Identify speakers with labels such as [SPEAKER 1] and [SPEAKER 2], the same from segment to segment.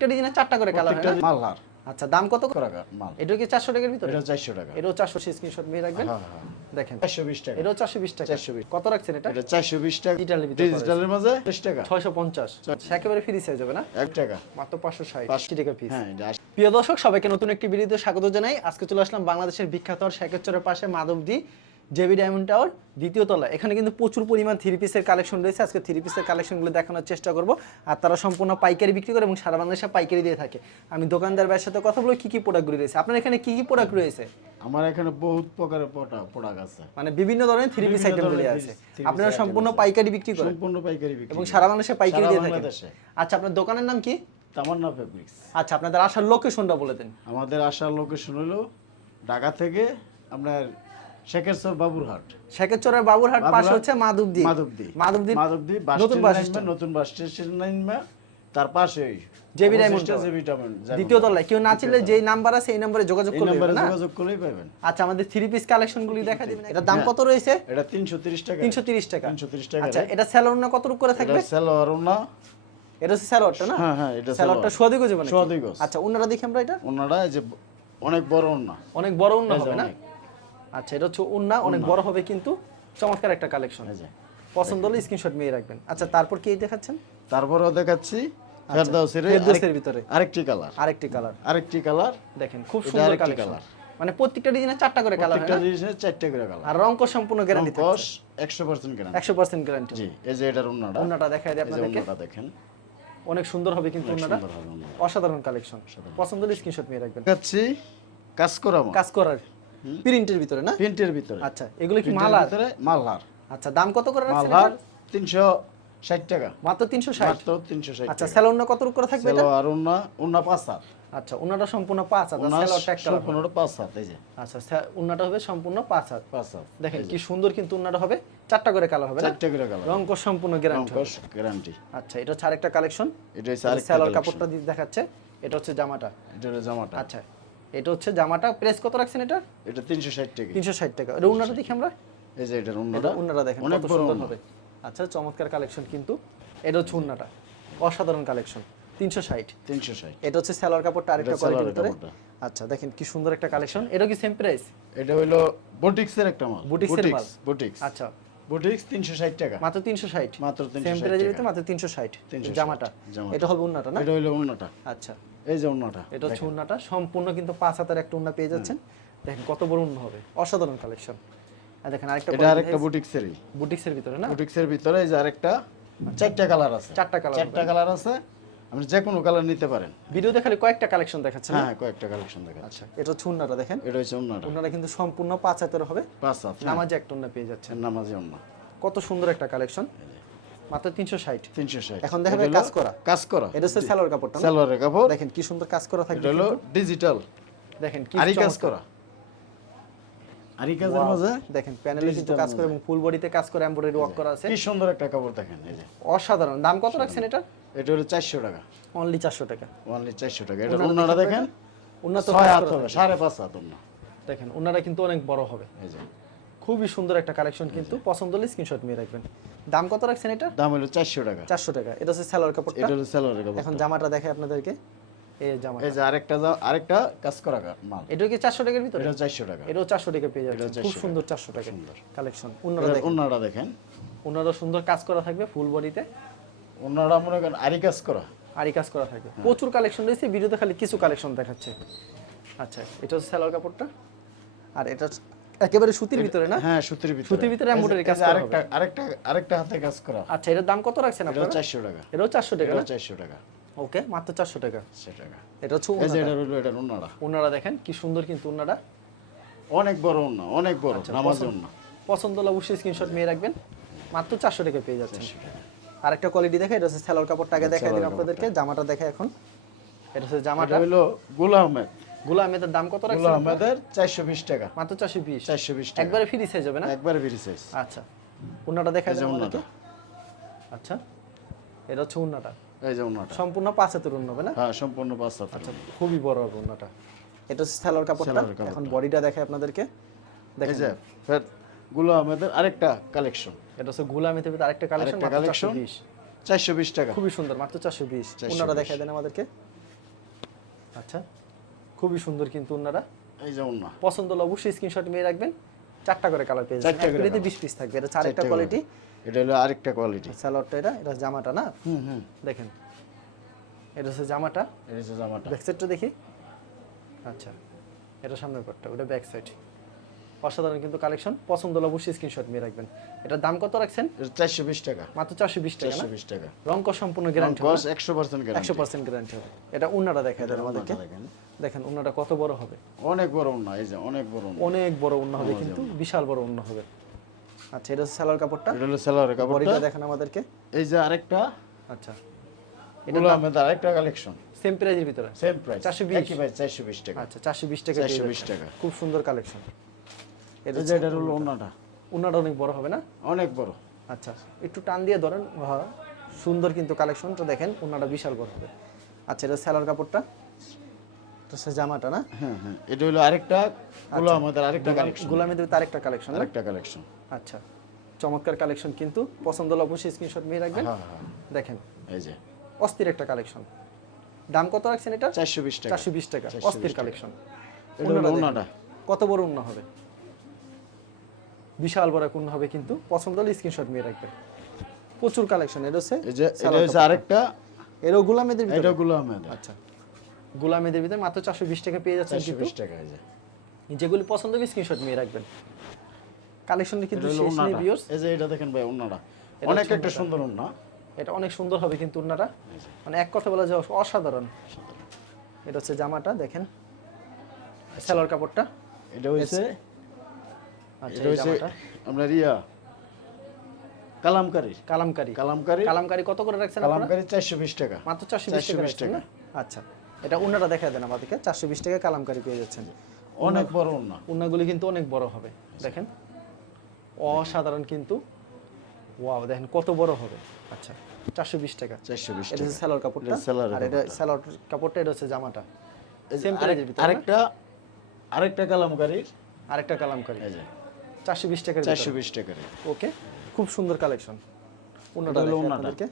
[SPEAKER 1] প্রত্যেকটা ডিজাইনে চারটা করে কালার হয়? না?
[SPEAKER 2] মালহার।
[SPEAKER 1] আচ্ছা দাম কত
[SPEAKER 2] টাকা মাল।
[SPEAKER 1] এটা কি চারশো টাকার ভিতরে?
[SPEAKER 2] এটা চারশো টাকা।
[SPEAKER 1] এটাও চারশো স্ক্রিনশট নিয়ে রাখবেন।
[SPEAKER 2] হ্যাঁ হ্যাঁ।
[SPEAKER 1] দেখেন।
[SPEAKER 2] চারশো বিশ টাকা।
[SPEAKER 1] এটাও চারশো বিশ টাকা।
[SPEAKER 2] 420
[SPEAKER 1] কত রাখছেন এটা?
[SPEAKER 2] এটা চারশো বিশ টাকা।
[SPEAKER 1] ডিজিটালের ভিতরে
[SPEAKER 2] ডিজিটালের মাঝে দশ টাকা।
[SPEAKER 1] ছয়শো পঞ্চাশ। একেবারে ফ্রি সাইজ হবে না?
[SPEAKER 2] এক টাকা।
[SPEAKER 1] মাত্র পাঁচশো ষাট
[SPEAKER 2] পাঁচশো
[SPEAKER 1] টাকা পিস
[SPEAKER 2] হ্যাঁ এটা
[SPEAKER 1] প্রিয় দর্শক সবাইকে নতুন একটি ভিডিওতে স্বাগত জানাই। আজকে চলে আসলাম বাংলাদেশের বিখ্যাত শেখেরচরের পাশে মাধবদী জেবি ডায়মন্ড টাওয়ার দ্বিতীয় তলা এখানে কিন্তু প্রচুর পরিমাণ থ্রি পিসের কালেকশন রয়েছে। আজকে থ্রি পিসের কালেকশনগুলো দেখানোর চেষ্টা করব। আর তারা সম্পূর্ণ পাইকারি বিক্রি করে এবং সারা বাংলাদেশে পাইকারি দিয়ে থাকে। আমি দোকানদার ভাইয়ের সাথে কথা বলব কি কি প্রোডাক্টগুলি রয়েছে। আপনার এখানে কি কি প্রোডাক্ট রয়েছে?
[SPEAKER 2] আমার এখানে বহুত প্রকারের প্রোডাক্ট আছে।
[SPEAKER 1] মানে বিভিন্ন ধরনের থ্রি পিস আইটেমগুলি আছে। আপনারা সম্পূর্ণ পাইকারি বিক্রি করেন।
[SPEAKER 2] সম্পূর্ণ পাইকারি বিক্রি
[SPEAKER 1] এবং সারা বাংলাদেশে পাইকারি দিয়ে
[SPEAKER 2] বাংলাদেশে।
[SPEAKER 1] আচ্ছা আপনার দোকানের নাম কি?
[SPEAKER 2] তামান্না ফেব্রিক্স
[SPEAKER 1] আচ্ছা আপনাদের আসার লোকেশনটা বলে দেন।
[SPEAKER 2] আমাদের আসার লোকেশন হলো ঢাকা থেকে আপনার শেখেরচর বাবুরহাট।
[SPEAKER 1] শেখেরচরের বাবুরহাট পাশে হচ্ছে মাধবদী
[SPEAKER 2] মাধবদী
[SPEAKER 1] মাধবদী
[SPEAKER 2] মাধবদী
[SPEAKER 1] নতুন বাস স্ট্যান্ড।
[SPEAKER 2] নতুন বাস স্টেশন নামবে তার পাশেই
[SPEAKER 1] জেবি ডায়মন্ড
[SPEAKER 2] জেবি ডায়মন্ড
[SPEAKER 1] দ্বিতীয় তলায়। কেউ না চিনলে যেই নাম্বার আছে এই নম্বরে যোগাযোগ করলে না?
[SPEAKER 2] যোগাযোগ করলেই পাবেন।
[SPEAKER 1] আচ্ছা আমাদের থ্রি পিস কালেকশনগুলি দেখা দিবেন। এটার দাম কত রয়েছে?
[SPEAKER 2] এটা তিনশো তিরিশ টাকা।
[SPEAKER 1] তিনশো তিরিশ টাকা।
[SPEAKER 2] তিনশো তিরিশ টাকা।
[SPEAKER 1] আচ্ছা এটা স্যালোর না কত করে থাকবে?
[SPEAKER 2] এটা সালোয়ার না
[SPEAKER 1] এটা হচ্ছে স্যালোয়ারটা না?
[SPEAKER 2] হ্যাঁ হ্যাঁ এটা
[SPEAKER 1] স্যালোয়ারটা সোয়াদি গজে মানে
[SPEAKER 2] সোয়াদি গজ।
[SPEAKER 1] আচ্ছা ওনারা দেখি আমরা এটা?
[SPEAKER 2] ওনারা এই যে অনেক বড় ওনা
[SPEAKER 1] অনেক বড়
[SPEAKER 2] যে
[SPEAKER 1] হবে না। আচ্ছা এটা হচ্ছে উন্না অনেক বড় হবে কিন্তু চমৎকার একটা কালেকশন পছন্দ হলে স্ক্রিনশট নিয়ে রাখবেন। আচ্ছা তারপর কি দেখাচ্ছেন?
[SPEAKER 2] তারপরেও দেখাচ্ছি ফেরদাউসের
[SPEAKER 1] ভিতরে।
[SPEAKER 2] আরেকটি কালার
[SPEAKER 1] আরেকটি কালার
[SPEAKER 2] আরেকটি কালার
[SPEAKER 1] দেখেন খুব সুন্দর মানে প্রত্যেকটা ডিজাইনে চারটা করে কালার
[SPEAKER 2] প্রত্যেকটা জিনিসের চারটে করে কালার
[SPEAKER 1] আর রং কোড সম্পূর্ণ গ্যারান্টি থাকে
[SPEAKER 2] কস একশো পার্সেন্ট গ্যারান্টি
[SPEAKER 1] একশো পার্সেন্ট গ্যারান্টি
[SPEAKER 2] জি এই যে এটার ওনাটা
[SPEAKER 1] ওন্নাটা দেখায় দিই আপনাদেরকে।
[SPEAKER 2] ওনাটা দেখেন।
[SPEAKER 1] অনেক সুন্দর হবে কিন্তু ওন্নাটা। অসাধারণ কালেকশন পছন্দ হলে স্ক্রিনশট নিয়ে রাখবেন।
[SPEAKER 2] দেখাচ্ছি কাজ করা
[SPEAKER 1] কাজ করার। প্রিন্টের ভিতরে না?
[SPEAKER 2] প্রিন্টের ভিতরে।
[SPEAKER 1] আচ্ছা এগুলো কি মালার?
[SPEAKER 2] ভিতরে মালহার।
[SPEAKER 1] আচ্ছা দাম কত করে রাখছেন
[SPEAKER 2] মালহার? তিনশো ষাট টাকা।
[SPEAKER 1] মাত্র তিনশো ষাট?
[SPEAKER 2] মাত্র তিনশো ষাট
[SPEAKER 1] আচ্ছা স্যালোনা কত করে থাকবে এটা?
[SPEAKER 2] সেলোয়ার ওনা ওনা পাঁচ হাত।
[SPEAKER 1] আচ্ছা ওনাটা সম্পূর্ণ পাঁচ হাত
[SPEAKER 2] ওনা
[SPEAKER 1] স্যালোয়ারটা একটা
[SPEAKER 2] সম্পূর্ণটা পাঁচ হাত এই যে।
[SPEAKER 1] আচ্ছা ওনাটা হবে সম্পূর্ণ পাঁচ হাত।
[SPEAKER 2] পাঁচ হাত
[SPEAKER 1] দেখেন কি সুন্দর কিন্তু ওনাটা হবে। চারটা করে কালার হবে না?
[SPEAKER 2] চারটে করে কালার
[SPEAKER 1] রং কোড সম্পূর্ণ গ্যারান্টি
[SPEAKER 2] কস গ্যারান্টি
[SPEAKER 1] আচ্ছা এটা হচ্ছে আরেকটা কালেকশন
[SPEAKER 2] এটা হচ্ছে আরেকটা collection।
[SPEAKER 1] কাপড়টা দিয়ে দেখাচ্ছে। এটা হচ্ছে জামাটা।
[SPEAKER 2] এটা হলো জামাটা।
[SPEAKER 1] আচ্ছা এটা হচ্ছে জামাটা। প্রেস কত রাখছেন এটা
[SPEAKER 2] এটা তিনশো ষাট টাকা।
[SPEAKER 1] তিনশো ষাট টাকা। এটা উন্নাটা দেখি আমরা।
[SPEAKER 2] এই যে এটার
[SPEAKER 1] এটা
[SPEAKER 2] ওনাটা
[SPEAKER 1] উন্নাটা দেখেন কত সুন্দর হবে। আচ্ছা চমৎকার কালেকশন কিন্তু। এটা হচ্ছে উন্নাটা। অসাধারণ কালেকশন। তিনশো ষাট।
[SPEAKER 2] তিনশো ষাট।
[SPEAKER 1] এটা হচ্ছে সালোয়ার কাপড়টা আরেকটা কোয়ালিটির ভিতরে। আচ্ছা দেখেন কি সুন্দর একটা কালেকশন। এটা কি সেম প্রাইস
[SPEAKER 2] এটা হইল বুটিক্সের একটা মাল।
[SPEAKER 1] বুটিক্সের মাল?
[SPEAKER 2] বুটিক্স।
[SPEAKER 1] আচ্ছা।
[SPEAKER 2] বুটিক্স তিনশো ষাট টাকা।
[SPEAKER 1] মাত্র তিনশো ষাট।
[SPEAKER 2] মাত্র
[SPEAKER 1] সেম
[SPEAKER 2] 360
[SPEAKER 1] প্রাইজের
[SPEAKER 2] টাকা।
[SPEAKER 1] ভিতরে মাত্র
[SPEAKER 2] 360
[SPEAKER 1] জামাটা। এটা হবে উন্নাটা না?
[SPEAKER 2] এটা হলো ওনাটা
[SPEAKER 1] আচ্ছা।
[SPEAKER 2] এই যে ওনাটা
[SPEAKER 1] এটা হচ্ছে উন্নাটা। সম্পূর্ণ কিন্তু পাঁচ হাতের একটা উন্না পেয়ে যাচ্ছেন। দেখেন কত বড় উন্না হবে। অসাধারণ কালেকশন আর দেখেন আরেকটা
[SPEAKER 2] এটা আরেকটা বুটিক্সেরই
[SPEAKER 1] বুটিক্সের ভিতরে না?
[SPEAKER 2] বুটিক্সের ভিতরে এই যে আরেকটা চারটা কালার আছে।
[SPEAKER 1] চারটা কালার
[SPEAKER 2] চারটা কালার আছে। আপনি যে কোনো কালার নিতে পারেন।
[SPEAKER 1] ভিডিওতে খালি কয়েকটা কালেকশন দেখাচ্ছে না?
[SPEAKER 2] হ্যাঁ কয়েকটা কালেকশন দেখা
[SPEAKER 1] আচ্ছা এটা হচ্ছে উন্নাটা দেখেন।
[SPEAKER 2] এটা হচ্ছে ওনাটা
[SPEAKER 1] উন্নাটা কিন্তু সম্পূর্ণ পাঁচ হাতের হবে।
[SPEAKER 2] পাঁচ হাত হ্যাঁ।
[SPEAKER 1] নামাজে একটা উন্না পেয়ে যাচ্ছেন।
[SPEAKER 2] নামাজি ওনা
[SPEAKER 1] কত সুন্দর একটা কালেকশন মাত্র তিনশো ষাট।
[SPEAKER 2] তিনশো ষাট।
[SPEAKER 1] এখন দেখাবে কাজ করা।
[SPEAKER 2] কাজ করা।
[SPEAKER 1] এটা হচ্ছে সালোয়ার কাপড়টা?
[SPEAKER 2] সালোয়ারের কাপড়।
[SPEAKER 1] দেখেন কি সুন্দর কাজ করা থাকবে
[SPEAKER 2] এটা হলো ডিজিটাল
[SPEAKER 1] দেখেন কি
[SPEAKER 2] কাজ করা। আরি কাজের
[SPEAKER 1] Wow,
[SPEAKER 2] মাঝে
[SPEAKER 1] দেখেন প্যানেলে কিন্তু কাজ করে এবং ফুল বডিতে কাজ করে এমব্রয়ডারি ওয়ার্ক করা আছে।
[SPEAKER 2] কি সুন্দর একটা কাপড় দেখেন এই যে।
[SPEAKER 1] অসাধারণ। দাম কত রাখছেন এটা
[SPEAKER 2] এটা হলো চারশো টাকা।
[SPEAKER 1] অনলি চারশো টাকা।
[SPEAKER 2] অনলি চারশো টাকা। এটা
[SPEAKER 1] দেখেন?
[SPEAKER 2] দেখেন
[SPEAKER 1] উন্নত
[SPEAKER 2] ছয় হাত হবে সাড়ে পাঁচ হাত ওনা
[SPEAKER 1] দেখেন ওনারা কিন্তু অনেক বড় হবে।
[SPEAKER 2] এই যে।
[SPEAKER 1] খুবই সুন্দর একটা কালেকশন কিন্তু। পছন্দ হলে স্ক্রিনশট নিয়ে রাখবেন। দাম কত রাখছেন এটা
[SPEAKER 2] দাম হলো চারশো টাকা।
[SPEAKER 1] চারশো টাকা। এটা হচ্ছে সালোয়ার কাপড়টা?
[SPEAKER 2] এটা হলো কাপড়
[SPEAKER 1] এখন জামাটা দেখে আপনাদেরকে। এই জামা
[SPEAKER 2] এই যে আরেকটা আরেকটা কাজ করা মাল।
[SPEAKER 1] এটা কি টাকার ভিতরে?
[SPEAKER 2] এটা টাকা।
[SPEAKER 1] এটাও চারশো টাকা পেয়ে যাচ্ছে খুব সুন্দর চারশো টাকা
[SPEAKER 2] সুন্দর।
[SPEAKER 1] কালেকশন। ওনারা দেখেন।
[SPEAKER 2] ওনাটা দেখেন।
[SPEAKER 1] ওনারা সুন্দর কাজ করা থাকবে ফুল বডিতে।
[SPEAKER 2] ওনারা মনে করেন আরি কাজ করা।
[SPEAKER 1] কাজ করা থাকবে। প্রচুর কালেকশন রয়েছে। ভিডিওতে খালি কিছু কালেকশন দেখাচ্ছে। আচ্ছা এটা হচ্ছে সালোয়ার কাপড়টা। আর এটা একেবারে সুতির ভিতরে না?
[SPEAKER 2] হ্যাঁ সুতির ভিতরে।
[SPEAKER 1] সুতির ভিতরে
[SPEAKER 2] এই
[SPEAKER 1] কাজ করা
[SPEAKER 2] আরেকটা আরেকটা আরেকটা হাতে কাজ করা।
[SPEAKER 1] আচ্ছা এটার দাম কত রাখছেন আপনারা?
[SPEAKER 2] চারশো টাকা।
[SPEAKER 1] এটাও চারশো টাকা
[SPEAKER 2] এটা
[SPEAKER 1] না?
[SPEAKER 2] চারশো টাকা।
[SPEAKER 1] ওকে মাত্র চারশো টাকা।
[SPEAKER 2] টাকা।
[SPEAKER 1] এটা হচ্ছে
[SPEAKER 2] এটা হলো এটা
[SPEAKER 1] দেখেন কি সুন্দর কিন্তু ওনারা
[SPEAKER 2] অনেক বড় ওনা অনেক বড়
[SPEAKER 1] আচ্ছা,
[SPEAKER 2] নামাজ
[SPEAKER 1] পছন্দ-
[SPEAKER 2] ওনা
[SPEAKER 1] পছন্দ হলে অবশ্যই স্ক্রিনশট নিয়ে রাখবেন। মাত্র চারশো টাকা পেয়ে যাচ্ছেন। আরেকটা কোয়ালিটি দেখে এটা হচ্ছে সালোয়ার কাপড়টা আগে দেখাই দিন আপনাদেরকে জামাটা দেখে এখন। এটা হচ্ছে জামাটা।
[SPEAKER 2] হলো গুলা আহমেদ।
[SPEAKER 1] গুলা আহমেদের দাম
[SPEAKER 2] কতগুলা
[SPEAKER 1] রাখছেন? আপনারা?
[SPEAKER 2] আহমেদের চারশো বিশ টাকা।
[SPEAKER 1] মাত্র চারশো বিশ।
[SPEAKER 2] চারশো বিশ টাকা।
[SPEAKER 1] একবারে ফ্রি সাইজ হবে না?
[SPEAKER 2] একবারে বেরি সাইজ
[SPEAKER 1] আচ্ছা। উন্নাটা দেখা
[SPEAKER 2] এই যে
[SPEAKER 1] যায়
[SPEAKER 2] ওনাটা
[SPEAKER 1] আচ্ছা। এটা হচ্ছে উন্নাটা।
[SPEAKER 2] এই যে ওনাটা
[SPEAKER 1] সম্পূর্ণ পাঁচ হাতের না?
[SPEAKER 2] হ্যাঁ সম্পূর্ণ পাঁচ হাত
[SPEAKER 1] আচ্ছা খুবই বড় হবে এটা হচ্ছে সালোয়ার কাপড়টা? এখন বডিটা দেখে আপনাদেরকে। দেখেন।
[SPEAKER 2] যে গুলা আহমেদের আরেকটা কালেকশন
[SPEAKER 1] এটা হচ্ছে গুলামিতে ভিতরে আরেকটা কালেকশন
[SPEAKER 2] কালেকশন
[SPEAKER 1] বিশ।
[SPEAKER 2] চারশো বিশ টাকা।
[SPEAKER 1] খুবই সুন্দর মাত্র দেখাই দেন আমাদেরকে। আচ্ছা খুবই সুন্দর কিন্তু ওনারা
[SPEAKER 2] এই যে
[SPEAKER 1] পছন্দ হলে অবশ্যই স্ক্রিনশট নিয়ে রাখবেন। চারটা করে কালার পেয়ে যাবেন।
[SPEAKER 2] চারটা করে
[SPEAKER 1] একবারেতে
[SPEAKER 2] colour।
[SPEAKER 1] বিশ পিস থাকবে। এটা চারটা কোয়ালিটি
[SPEAKER 2] এটা হলো আরেকটা কোয়ালিটি
[SPEAKER 1] স্যালোয়ারটা এটা এটা জামাটা না?
[SPEAKER 2] হুম হুম।
[SPEAKER 1] দেখেন। এটা হচ্ছে জামাটা।
[SPEAKER 2] এটা হচ্ছে জামাটা।
[SPEAKER 1] ব্যাক সাইডটা দেখি। আচ্ছা এটা সামনের পাটটা ওটা ব্যাক সাইড অসাধারণ কিন্তু কালেকশন পছন্দ হলে অবশ্যই স্ক্রিনশট নিয়ে রাখবেন। এটার দাম কত রাখছেন?
[SPEAKER 2] চারশো বিশ টাকা।
[SPEAKER 1] মাত্র চারশো বিশ টাকা
[SPEAKER 2] চারশো বিশ টাকা।
[SPEAKER 1] রং কস সম্পূর্ণ গ্যারান্টি
[SPEAKER 2] একশো পার্সেন্ট
[SPEAKER 1] একশো পার্সেন্ট গ্যারান্টি হবে। এটা উন্নাটা দেখা দেন আমাদেরকে
[SPEAKER 2] দেখেন।
[SPEAKER 1] দেখেন। উন্নাটা কত বড় হবে?
[SPEAKER 2] অনেক বড় ওন্না এই যে অনেক বড়
[SPEAKER 1] অনেক বড় উন্না হবে কিন্তু বিশাল বড় উন্না হবে। আচ্ছা এটা সালোয়ার কাপড়টা।
[SPEAKER 2] এটা হলো সেলারের কাপড়টা।
[SPEAKER 1] দেখেন আমাদেরকে।
[SPEAKER 2] এই যে আরেকটা।
[SPEAKER 1] আচ্ছা।
[SPEAKER 2] এগুলো আমাদের আরেকটা কালেকশন
[SPEAKER 1] সেম প্রাইজের ভিতরে?
[SPEAKER 2] সেম প্রাইস
[SPEAKER 1] 420
[SPEAKER 2] একই প্রাইস চারশো বিশ টাকা।
[SPEAKER 1] আচ্ছা চারশো বিশ টাকা
[SPEAKER 2] চারশো
[SPEAKER 1] পেয়ে
[SPEAKER 2] বিশ
[SPEAKER 1] যাচ্ছেন।
[SPEAKER 2] টাকা।
[SPEAKER 1] খুব সুন্দর কালেকশন এটা
[SPEAKER 2] যে এটা হলো ওন্নাটা।
[SPEAKER 1] উন্নাটা অনেক বড় হবে না?
[SPEAKER 2] অনেক বড়।
[SPEAKER 1] আচ্ছা একটু টান দিয়ে ধরেন। হ্যাঁ সুন্দর কিন্তু কালেকশনটা দেখেন উন্নাটা বিশাল বড় হবে। আচ্ছা এটা স্যালার কাপড়টা? এটা হচ্ছে জামাটা না?
[SPEAKER 2] হ্যাঁ হ্যাঁ এটা হলো আরেকটা। গুলো আমাদের আরেকটা কালেকশন
[SPEAKER 1] গোলামিদের তার একটা কালেকশন
[SPEAKER 2] আরেকটা কালেকশন
[SPEAKER 1] আচ্ছা চমৎকার কালেকশন কিন্তু পছন্দ হলে অবশ্যই স্ক্রিনশট নিয়ে রাখবেন।
[SPEAKER 2] হ্যাঁ হ্যাঁ
[SPEAKER 1] দেখেন
[SPEAKER 2] এই যে।
[SPEAKER 1] অস্থির একটা কালেকশন দাম কত রাখছেন এটা?
[SPEAKER 2] চারশো বিশ টাকা।
[SPEAKER 1] চারশো বিশ টাকা অস্থির কালেকশন
[SPEAKER 2] ওন্নাটা
[SPEAKER 1] কত বড় উন্না হবে। বিশাল বড় উন্না হবে কিন্তু পছন্দ হলে স্ক্রিনশট নিয়ে রাখবেন। প্রচুর কালেকশন এটা হচ্ছে
[SPEAKER 2] এই যে এটা হচ্ছে আরেকটা।
[SPEAKER 1] এরও গুলামেদের ভিতরে।
[SPEAKER 2] এটা গুলো আমাদের
[SPEAKER 1] আচ্ছা গুলামেদের ভিতরে মাত্র চারশো বিশ টাকা পেয়ে যাচ্ছেন
[SPEAKER 2] চারশো
[SPEAKER 1] কিন্তু।
[SPEAKER 2] বিশ টাকা এই যে।
[SPEAKER 1] যেগুলি পছন্দ হবে স্ক্রিনশট নিয়ে রাখবেন। কালেকশনের কিন্তু শেষ নেই ভিউয়ার্স
[SPEAKER 2] এই যে এটা দেখেন ভাই ওন্নাটা অনেক একটা সুন্দর ওন্না
[SPEAKER 1] এটা অনেক সুন্দর হবে কিন্তু উন্নাটা। মানে এক কথা বলা যায় অসাধারণ। এটা হচ্ছে জামাটা দেখেন। সেলোয়ার কাপড়টা।
[SPEAKER 2] এটা হচ্ছে
[SPEAKER 1] আচ্ছা
[SPEAKER 2] এটা
[SPEAKER 1] এই জামাটা।
[SPEAKER 2] আপনার ইয়া কালামকারি।
[SPEAKER 1] কালামকারি।
[SPEAKER 2] কালামকারি
[SPEAKER 1] কালামকারি কত করে রাখছেন আপনারা?
[SPEAKER 2] কালামকারি চারশো বিশ টাকা।
[SPEAKER 1] মাত্র চারশো বিশ টাকা
[SPEAKER 2] 420
[SPEAKER 1] রাখছেন না? আচ্ছা। এটা উন্নাটা দেখা দেন আমাদেরকে। চারশো বিশ টাকা কালামকারী পেয়ে যাচ্ছেন।
[SPEAKER 2] অনেক বড় উন্না।
[SPEAKER 1] উন্নাগুলি কিন্তু অনেক বড় হবে। দেখেন। অসাধারণ কিন্তু। ওয়াও দেখেন কত বড় হবে। আচ্ছা চারশো বিশ টাকা।
[SPEAKER 2] চারশো বিশ
[SPEAKER 1] এটা
[SPEAKER 2] টাকা।
[SPEAKER 1] সালোয়ার কাপড়টা। আর এটা সালোয়ার কাপড়টা এটা হচ্ছে জামাটা?
[SPEAKER 2] আরেকটা আরেকটা কালামকারির
[SPEAKER 1] আরেকটা কালামকারি। চারশো বিশ টাকার
[SPEAKER 2] চারশো বিশ টাকার।
[SPEAKER 1] ওকে খুব সুন্দর কালেকশন।
[SPEAKER 2] এটা হলো।
[SPEAKER 1] আপনাদেরকে।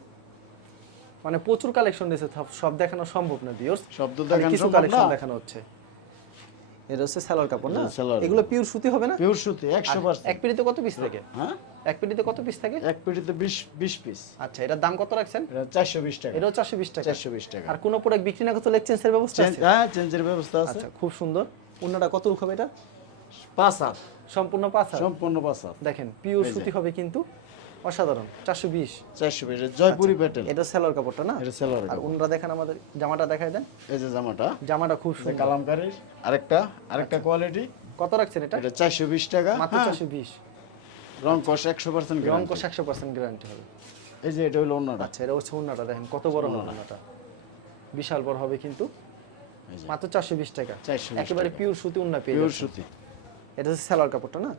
[SPEAKER 1] মানে প্রচুর কালেকশন দিয়েছে সব- সব দেখানো সম্ভব না ভিউয়ার্স
[SPEAKER 2] শব্দ দেখানো
[SPEAKER 1] কিছু কালেকশন। দেখানো হচ্ছে। এটা হচ্ছে সালোয়ার কাপড় না? এগুলো পিওর সুতি হবে না?
[SPEAKER 2] পিওর সুতি একশো পার্সেন্ট।
[SPEAKER 1] এক পিড়িতে কত পিস থাকে?
[SPEAKER 2] হ্যাঁ?
[SPEAKER 1] এক পিড়িতে কত পিস থাকে?
[SPEAKER 2] এক পেটিতে বিশ বিশ পিস
[SPEAKER 1] আচ্ছা এটার দাম কত রাখছেন?
[SPEAKER 2] এটা চারশো বিশ টাকা।
[SPEAKER 1] এটাও চারশো বিশ টাকা।
[SPEAKER 2] চারশো বিশ টাকা।
[SPEAKER 1] আর কোনো প্রোডাক্ট বিক্রি না করতে এক্সচেঞ্জের ব্যবস্থা আছে?
[SPEAKER 2] হ্যাঁ চেঞ্জের ব্যবস্থা আছে।
[SPEAKER 1] আচ্ছা খুব সুন্দর। অন্যটা কত হবে এটা?
[SPEAKER 2] পাঁচ হাত।
[SPEAKER 1] সম্পূর্ণ পাঁচ হাত?
[SPEAKER 2] সম্পূর্ণ পাঁচ হাত।
[SPEAKER 1] দেখেন পিওর সুতি হবে কিন্তু। অসাধারণ চারশো বিশ।
[SPEAKER 2] চারশো বিশ জয়পুরি প্যাটেল।
[SPEAKER 1] এটা সেলোয়ার কাপড়টা না?
[SPEAKER 2] এটা সেলার
[SPEAKER 1] আর অন্যরা দেখেন আমাদের জামাটা দেখাই দেন।
[SPEAKER 2] এই যে জামাটা।
[SPEAKER 1] জামাটা খুব সুন্দর।
[SPEAKER 2] কালামকারির আরেকটা আরেকটা কোয়ালিটি
[SPEAKER 1] কত রাখছেন এটা?
[SPEAKER 2] এটা চারশো বিশ টাকা।
[SPEAKER 1] মাত্র
[SPEAKER 2] হ্যাঁ,
[SPEAKER 1] চারশো বিশ।
[SPEAKER 2] রং কষ একশো পার্সেন্ট
[SPEAKER 1] রং কোষ একশো পার্সেন্ট গ্যারান্টি হবে।
[SPEAKER 2] এই যে এটা হলো অন্যটা
[SPEAKER 1] আচ্ছা এটা হচ্ছে অন্যটা দেখেন কত বড় অন্যটা বিশাল বড় হবে কিন্তু। মাত্র চারশো বিশ টাকা।
[SPEAKER 2] 420
[SPEAKER 1] একেবারে পিওর সুতি উন্না পেয়ে
[SPEAKER 2] পিওর সুতি।
[SPEAKER 1] এটা হচ্ছে সেলোয়ার কাপড়টা না?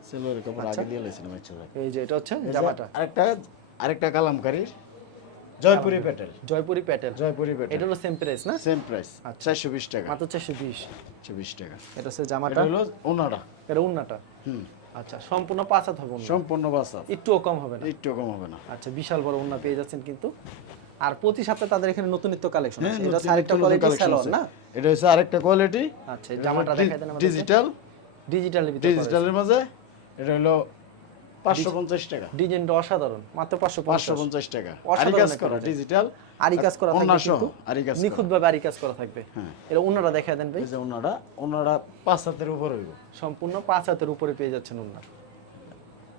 [SPEAKER 2] কাপড় আগে দিয়ে লাইছিলাম আচ্ছা
[SPEAKER 1] এই যে এটা হচ্ছে জামাটা।
[SPEAKER 2] আরেকটা আরেকটা কালামকারির জয়পুরি প্যাটেল।
[SPEAKER 1] জয়পুরি প্যাটেল।
[SPEAKER 2] জয়পুরি প্যাটেল।
[SPEAKER 1] এটা হলো সেম প্রাইস না?
[SPEAKER 2] সেম প্রাইস
[SPEAKER 1] আচ্ছা।
[SPEAKER 2] চারশো বিশ টাকা।
[SPEAKER 1] মাত্র চারশো বিশ।
[SPEAKER 2] চারশো বিশ টাকা।
[SPEAKER 1] এটা হচ্ছে
[SPEAKER 2] এটা
[SPEAKER 1] জামাটা
[SPEAKER 2] হলো
[SPEAKER 1] এটা
[SPEAKER 2] হুম।
[SPEAKER 1] আচ্ছা সম্পূর্ণ পাঁচ হাত হবে।
[SPEAKER 2] সম্পূর্ণ বাসা
[SPEAKER 1] একটুও কম হবে না।
[SPEAKER 2] একটু কম হবে না।
[SPEAKER 1] আচ্ছা বিশাল বড় উন্না পেয়ে যাচ্ছেন কিন্তু। আর প্রতি সপ্তাহে তাদের এখানে নতুন নিত্য কালেকশন আছে। এটা আরেকটা কোয়ালিটি
[SPEAKER 2] আছে।
[SPEAKER 1] না?
[SPEAKER 2] এটা হচ্ছে আরেকটা কোয়ালিটি
[SPEAKER 1] আচ্ছা জামাটা দেখাই দেন আমাদের
[SPEAKER 2] ডিজিটাল
[SPEAKER 1] ডিজিটাল ভিতরে
[SPEAKER 2] ডিজিটালের মাঝে? এটা হলো পাঁচশো পঞ্চাশ টাকা।
[SPEAKER 1] ডিজাইনটা অসাধারণ মাত্র পাঁচশো
[SPEAKER 2] পাঁচশো
[SPEAKER 1] পঞ্চাশ
[SPEAKER 2] টাকা। আরি কাজ করা ডিজিটাল
[SPEAKER 1] আরি কাজ করা থাকবে
[SPEAKER 2] আরি কাজ করা।
[SPEAKER 1] আরি কাজ করা থাকবে।
[SPEAKER 2] হ্যাঁ।
[SPEAKER 1] এটা উন্নাটা দেখা দেন ভাই।
[SPEAKER 2] এই যে ওনারা ওনারা পাঁচ হাতের উপর হইব।
[SPEAKER 1] সম্পূর্ণ পাঁচ হাতের উপরে পেয়ে যাচ্ছেন উন্না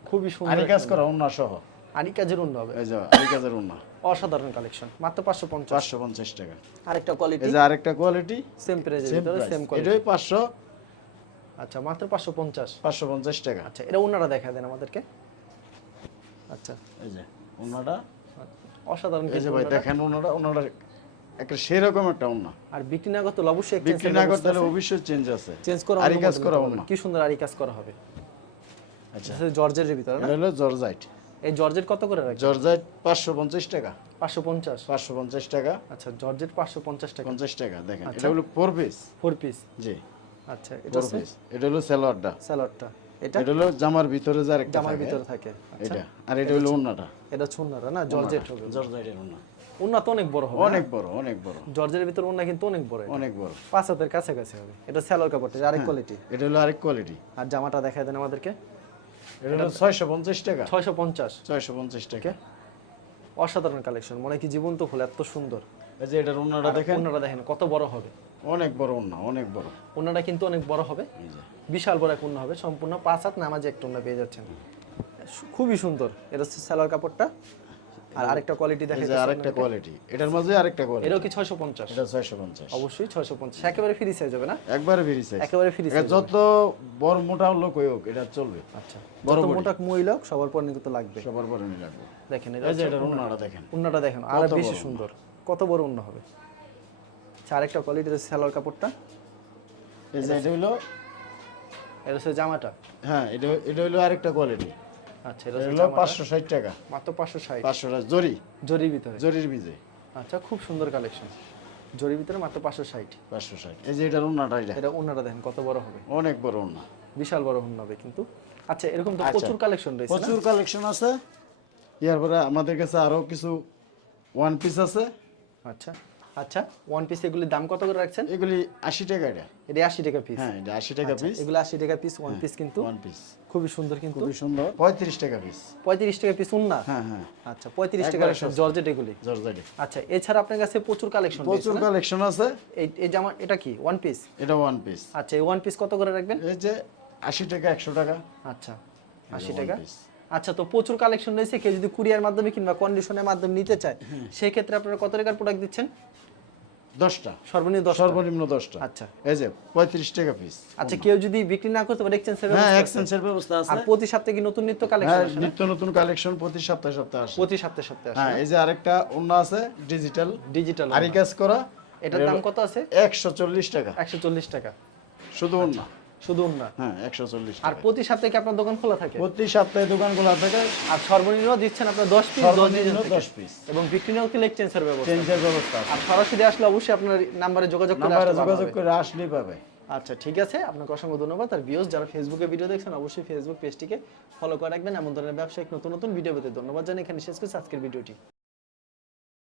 [SPEAKER 1] খুবই সুন্দর
[SPEAKER 2] আরি কাজ করা ওনা সহ
[SPEAKER 1] আরি কাজের উন্না হবে।
[SPEAKER 2] এই যে আরি কাজের ওনা।
[SPEAKER 1] অসাধারণ কালেকশন মাত্র পাঁচশো পঞ্চাশ।
[SPEAKER 2] পাঁচশো পঞ্চাশ টাকা।
[SPEAKER 1] আরেকটা কোয়ালিটি
[SPEAKER 2] এই যে আরেকটা কোয়ালিটি
[SPEAKER 1] সেম প্রাইজের ভিতরে সেম কোয়ালিটি
[SPEAKER 2] এটাই পাঁচশো
[SPEAKER 1] আচ্ছা মাত্র পাঁচশো পঞ্চাশ।
[SPEAKER 2] পাঁচশো পঞ্চাশ টাকা।
[SPEAKER 1] আচ্ছা এটা উন্নাটা দেখা দেন আমাদেরকে। আচ্ছা।
[SPEAKER 2] এই যে ওনারা।
[SPEAKER 1] অসাধারণ
[SPEAKER 2] এই যে ভাই দেখেন ওনারা ওনারা একটা সেরকম একটা ওনা।
[SPEAKER 1] আর বিক্রি না করতে অবশ্যই
[SPEAKER 2] বিক্রি না করতে হলে অবশ্যই চেঞ্জ আছে।
[SPEAKER 1] চেঞ্জ করা
[SPEAKER 2] আরি কাজ করা ওনা
[SPEAKER 1] কি সুন্দর আরি কাজ করা হবে।
[SPEAKER 2] আচ্ছা।
[SPEAKER 1] জর্জের ভিতরে না?
[SPEAKER 2] হলো জর্জাইট।
[SPEAKER 1] এই জর্জেট কত করে
[SPEAKER 2] জর্জাইট পাঁচশো পঞ্চাশ টাকা।
[SPEAKER 1] পাঁচশো পঞ্চাশ।
[SPEAKER 2] পাঁচশো পঞ্চাশ টাকা।
[SPEAKER 1] আচ্ছা জর্জেট পাঁচশো পঞ্চাশ টাকা।
[SPEAKER 2] পঞ্চাশ টাকা দেখেন।
[SPEAKER 1] আচ্ছা।
[SPEAKER 2] এটা হলো ফোর পিস
[SPEAKER 1] ফোর পিস
[SPEAKER 2] জি।
[SPEAKER 1] আচ্ছা এটা
[SPEAKER 2] ফোর
[SPEAKER 1] হচ্ছে
[SPEAKER 2] পিস এটা হলো স্যালোয়ারটা।
[SPEAKER 1] স্যালাডটা এটা?
[SPEAKER 2] এটা হলো জামার ভিতরে যার একটা
[SPEAKER 1] জামার ভিতরে থাকে।
[SPEAKER 2] এটা। আর এটা হলো ওন্নাটা
[SPEAKER 1] এটা ছুন্নারা না? জর্জেট হবে।
[SPEAKER 2] জর্জাইটের ওন্না
[SPEAKER 1] ওন্না তো অনেক বড় হবে হ্যাঁ?
[SPEAKER 2] অনেক বড় অনেক বড়।
[SPEAKER 1] জর্জের ভিতর ওন্না কিন্তু অনেক বড়
[SPEAKER 2] অনেক বড়।
[SPEAKER 1] পাঁচ হাতের কাছাকাছি হবে। এটা স্যালোর কাপড়টা এটা আরেক কোয়ালিটি
[SPEAKER 2] এটা হলো আরেক কোয়ালিটি
[SPEAKER 1] আর জামাটা দেখায় দেন আমাদেরকে।
[SPEAKER 2] এটা হলো ছয়শো পঞ্চাশ টাকা।
[SPEAKER 1] ছয়শো পঞ্চাশ।
[SPEAKER 2] ছয়শো পঞ্চাশ টাকা।
[SPEAKER 1] অসাধারণ কালেকশন মনে হয় কি জীবন্ত ফুল এত সুন্দর।
[SPEAKER 2] এই যে এটার দেখেন
[SPEAKER 1] কত বড় হবে।
[SPEAKER 2] অনেক বড় ওনা অনেক বড়।
[SPEAKER 1] ওনারা কিন্তু অনেক বড় হবে। বিশাল বড় এক ওন্না হবে সম্পূর্ণ পাঁচ হাত নামাজে একটা ওন্না পেয়ে যাচ্ছেন। খুবই সুন্দর। এটা হচ্ছে সালোয়ার কাপড়টা। আর আরেকটা কোয়ালিটি দেখা
[SPEAKER 2] আরেকটা কোয়ালিটি এটার মাঝে আরেকটা কোয়ালিটি
[SPEAKER 1] এটাও কি ছয়শো পঞ্চাশ?
[SPEAKER 2] এটা ছয়শো পঞ্চাশ।
[SPEAKER 1] অবশ্যই ছয়শো পঞ্চাশ। একেবারে ফ্রি সাইজ হবে না?
[SPEAKER 2] একবারে ফ্রি সাইজ
[SPEAKER 1] একেবারে ফ্রি সাইজ
[SPEAKER 2] যত বড় মোটা লোক হোক এটা চলবে।
[SPEAKER 1] আচ্ছা।
[SPEAKER 2] বড়।
[SPEAKER 1] মোটা মহিলা সবার পর কিন্তু লাগবে।
[SPEAKER 2] সবার পরে লাগবে।
[SPEAKER 1] দেখেন এটা
[SPEAKER 2] এই যে এটার ওনাটা দেখেন।
[SPEAKER 1] উন্নাটা দেখেন আর
[SPEAKER 2] কত
[SPEAKER 1] বেশি
[SPEAKER 2] বড়
[SPEAKER 1] সুন্দর। কত বড় উন্ন হবে? আচ্ছা আরেকটা কোয়ালিটি সালোয়ার কাপড়টা।
[SPEAKER 2] এই যে এটা হলো
[SPEAKER 1] এটা হচ্ছে জামাটা।
[SPEAKER 2] হ্যাঁ এটা এটা হলো আরেকটা কোয়ালিটি
[SPEAKER 1] আচ্ছা এটা
[SPEAKER 2] এটা হলো
[SPEAKER 1] জামাটা।
[SPEAKER 2] পাঁচশো ষাট টাকা।
[SPEAKER 1] মাত্র পাঁচশো ষাট।
[SPEAKER 2] পাঁচশো টাকা জরি।
[SPEAKER 1] জরির ভিতরে।
[SPEAKER 2] জরির বীজে
[SPEAKER 1] আচ্ছা খুব সুন্দর কালেকশন জরির ভিতরে মাত্র পাঁচশো ষাট।
[SPEAKER 2] পাঁচশো ষাট। এই যে এটার ওনাটা এটা।
[SPEAKER 1] এটা উন্নাটা দেখেন কত বড় হবে।
[SPEAKER 2] অনেক বড় ওনা
[SPEAKER 1] বিশাল বড় উন্ন হবে কিন্তু। আচ্ছা এরকম তো
[SPEAKER 2] আচ্ছা।
[SPEAKER 1] প্রচুর কালেকশন রয়েছে
[SPEAKER 2] প্রচুর কালেকশন আছে। ইয়ার পরে আমাদের কাছে আরও কিছু ওয়ান পিস আছে।
[SPEAKER 1] আচ্ছা। আচ্ছা ওয়ান পিস এগুলির দাম কত করে রাখছেন?
[SPEAKER 2] এগুলি আশি টাকা এটা।
[SPEAKER 1] এটা আশি টাকা পিস
[SPEAKER 2] হ্যাঁ এটা আশি টাকা পিস
[SPEAKER 1] এগুলো আশি টাকা পিস ওয়ান পিস কিন্তু
[SPEAKER 2] ওয়ান পিস
[SPEAKER 1] খুবই সুন্দর কিন্তু।
[SPEAKER 2] খুবই সুন্দর। পঁয়ত্রিশ টাকা পিস
[SPEAKER 1] পঁয়ত্রিশ টাকা পিস উন্না?
[SPEAKER 2] হ্যাঁ হ্যাঁ।
[SPEAKER 1] আচ্ছা পঁয়ত্রিশ টাকা জর্জেট এগুলি?
[SPEAKER 2] জর্জারি
[SPEAKER 1] আচ্ছা এছাড়া আপনার কাছে প্রচুর কালেকশন
[SPEAKER 2] প্রচুর কালেকশন আছে।
[SPEAKER 1] এই জামা এটা কি ওয়ান পিস
[SPEAKER 2] এটা ওয়ান পিস
[SPEAKER 1] আচ্ছা এই ওয়ান পিস কত করে রাখবেন?
[SPEAKER 2] এই যে আশি টাকা একশো টাকা।
[SPEAKER 1] আচ্ছা আশি টাকা। আচ্ছা তো প্রচুর কালেকশন রয়েছে। কেউ যদি কুরিয়ার মাধ্যমে কিংবা কন্ডিশনের মাধ্যমে নিতে চায় সেক্ষেত্রে আপনারা কত টাকার প্রোডাক্ট দিচ্ছেন?
[SPEAKER 2] দশটা।
[SPEAKER 1] সর্বনিম্ন দশ
[SPEAKER 2] সর্বনিম্ন দশটা।
[SPEAKER 1] আচ্ছা।
[SPEAKER 2] এই যে পঁয়ত্রিশ টাকা পিস
[SPEAKER 1] আচ্ছা কেউ যদি বিক্রি না করতে পারে এক্সচেঞ্জ
[SPEAKER 2] হ্যাঁ এক্সচেঞ্জের ব্যবস্থা আছে।
[SPEAKER 1] আর প্রতি সপ্তাহে কি নতুন নিত্য
[SPEAKER 2] হ্যাঁ
[SPEAKER 1] কালেকশন আসে
[SPEAKER 2] নিত্য নতুন কালেকশন প্রতি সপ্তাহে সপ্তাহে আসে।
[SPEAKER 1] প্রতি সপ্তাহে সপ্তাহে আসে
[SPEAKER 2] হ্যাঁ এই যে আরেকটা অন্য আছে ডিজিটাল
[SPEAKER 1] ডিজিটাল
[SPEAKER 2] আরি কাজ করা।
[SPEAKER 1] এটার দাম কত আছে?
[SPEAKER 2] একশো চল্লিশ টাকা।
[SPEAKER 1] একশো চল্লিশ টাকা।
[SPEAKER 2] শুধু অন্য
[SPEAKER 1] শুধু না
[SPEAKER 2] হ্যাঁ একশো চল্লিশ
[SPEAKER 1] আর প্রতি সপ্তাহে কি আপনার দোকান খোলা থাকে?
[SPEAKER 2] প্রতি সপ্তাহে দোকান খোলা থাকে।
[SPEAKER 1] আর সর্বনিম্ন দিচ্ছেন আপনার দশ পিস দশ
[SPEAKER 2] সর্বনিম্ন দশ পিস
[SPEAKER 1] এবং বিক্রি নাও কিলে এক্সচেঞ্জের ব্যবস্থা?
[SPEAKER 2] চেঞ্জের ব্যবস্থা
[SPEAKER 1] আর সরাসরি আসলে অবশ্যই আপনার নাম্বারে যোগাযোগ করে
[SPEAKER 2] নাম্বারে যোগাযোগ করে আসলেই পাবে।
[SPEAKER 1] আচ্ছা ঠিক আছে। আপনাকে অসংখ্য ধন্যবাদ। আর ভিউজ যারা ফেসবুকে ভিডিও দেখছেন অবশ্যই ফেসবুক পেজটিকে ফলো করে রাখবেন। এমন ধরনের ব্যবসায়িক নতুন নতুন ভিডিও পেতে ধন্যবাদ জানাই এখানে শেষ করছি আজকের ভিডিওটি